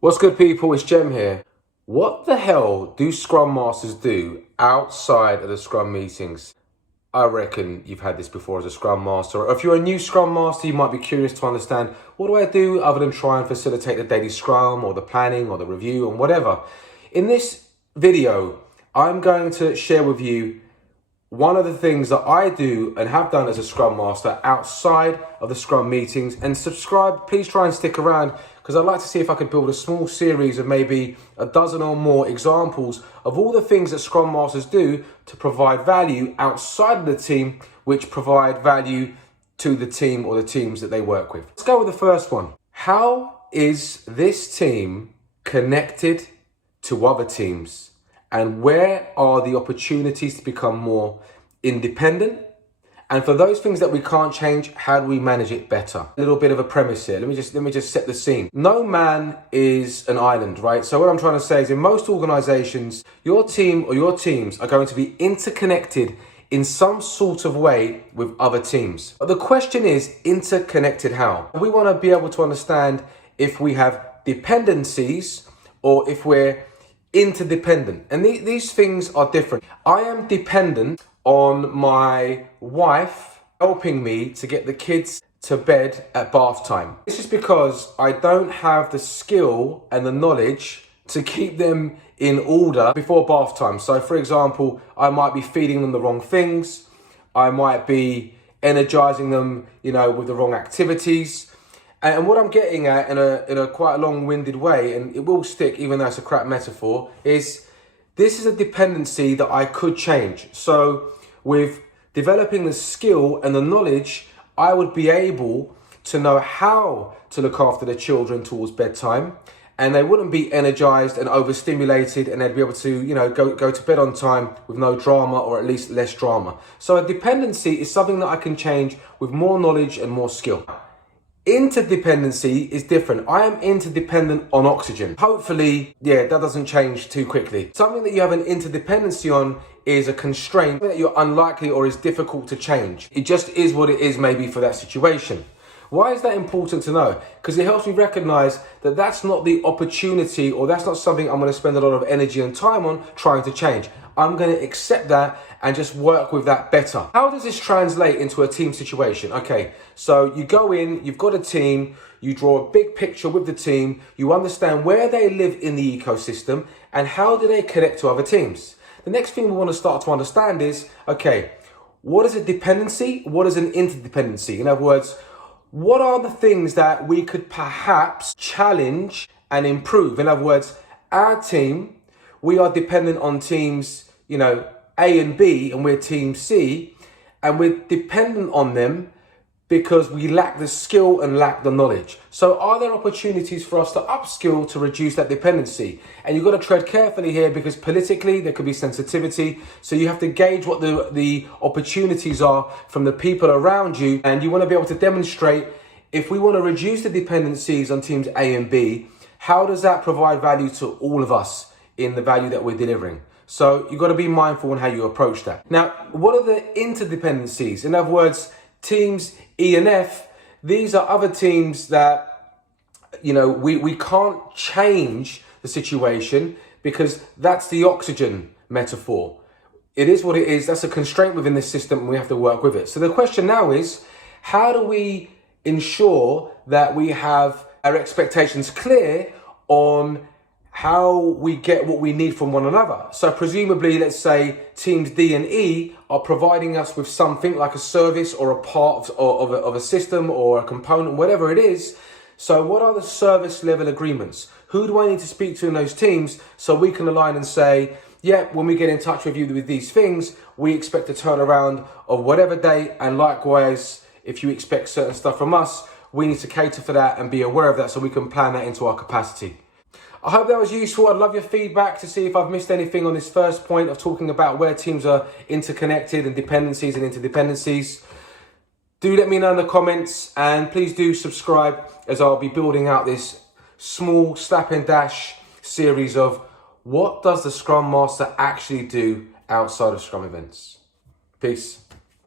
What's good, people? It's Jem here. What the hell do Scrum Masters do outside of the Scrum meetings? I reckon you've had this before as a Scrum Master. Or if you're a new Scrum Master, you might be curious to understand, what do I do other than try and facilitate the daily Scrum or the planning or the review and whatever? In this video, I'm going to share with you one of the things that I do and have done as a Scrum Master outside of the Scrum meetings. And subscribe, please try and stick around, because I'd like to see if I could build a small series of maybe a dozen or more examples of all the things that Scrum Masters do to provide value outside of the team, which provide value to the team or the teams that they work with. Let's go with the first one. How is this team connected to other teams? And where are the opportunities to become more independent? And for those things that we can't change, how do we manage it better? A little bit of a premise here. Let me just set the scene. No man is an island, right? So what I'm trying to say is, in most organizations, your team or your teams are going to be interconnected in some sort of way with other teams. But the question is, interconnected how? We want to be able to understand if we have dependencies or if we're interdependent. And these things are different. I am dependent on my wife helping me to get the kids to bed at bath time. This is because I don't have the skill and the knowledge to keep them in order before bath time. So for example, I might be feeding them the wrong things. I might be energizing them, with the wrong activities. And what I'm getting at in a quite a long-winded way, and it will stick even though it's a crap metaphor, is this is a dependency that I could change. So with developing the skill and the knowledge, I would be able to know how to look after the children towards bedtime, and they wouldn't be energized and overstimulated, and they'd be able to, go to bed on time with no drama, or at least less drama. So a dependency is something that I can change with more knowledge and more skill. Interdependency is different. I am interdependent on oxygen. Hopefully, that doesn't change too quickly. Something that you have an interdependency on is a constraint that you're unlikely or is difficult to change. It just is what it is, maybe, for that situation. Why is that important to know? Because it helps me recognize that that's not the opportunity, or that's not something I'm going to spend a lot of energy and time on trying to change. I'm going to accept that and just work with that better. How does this translate into a team situation? Okay, so you go in, you've got a team, you draw a big picture with the team, you understand where they live in the ecosystem and how do they connect to other teams. The next thing we want to start to understand is, okay, what is a dependency? What is an interdependency? In other words, what are the things that we could perhaps challenge and improve? In other words, our team, we are dependent on teams, A and B, and we're team C, and we're dependent on them because we lack the skill and lack the knowledge. So are there opportunities for us to upskill to reduce that dependency? And you've got to tread carefully here, because politically there could be sensitivity. So you have to gauge what the opportunities are from the people around you. And you want to be able to demonstrate, if we want to reduce the dependencies on teams A and B, how does that provide value to all of us in the value that we're delivering? So you've got to be mindful on how you approach that. Now, what are the interdependencies? In other words, teams E and F, these are other teams that, we can't change the situation, because that's the oxygen metaphor. It is what it is. That's a constraint within this system, and we have to work with it. So the question now is, how do we ensure that we have our expectations clear on how we get what we need from one another? So presumably, let's say teams D and E are providing us with something like a service or a part of a system or a component, whatever it is. So what are the service level agreements? Who do I need to speak to in those teams so we can align and say, when we get in touch with you with these things, we expect a turnaround of whatever day, and likewise, if you expect certain stuff from us, we need to cater for that and be aware of that so we can plan that into our capacity. I hope that was useful. I'd love your feedback to see if I've missed anything on this first point of talking about where teams are interconnected and dependencies and interdependencies. Do let me know in the comments, and please do subscribe, as I'll be building out this small slap and dash series of what does the Scrum Master actually do outside of Scrum events. Peace.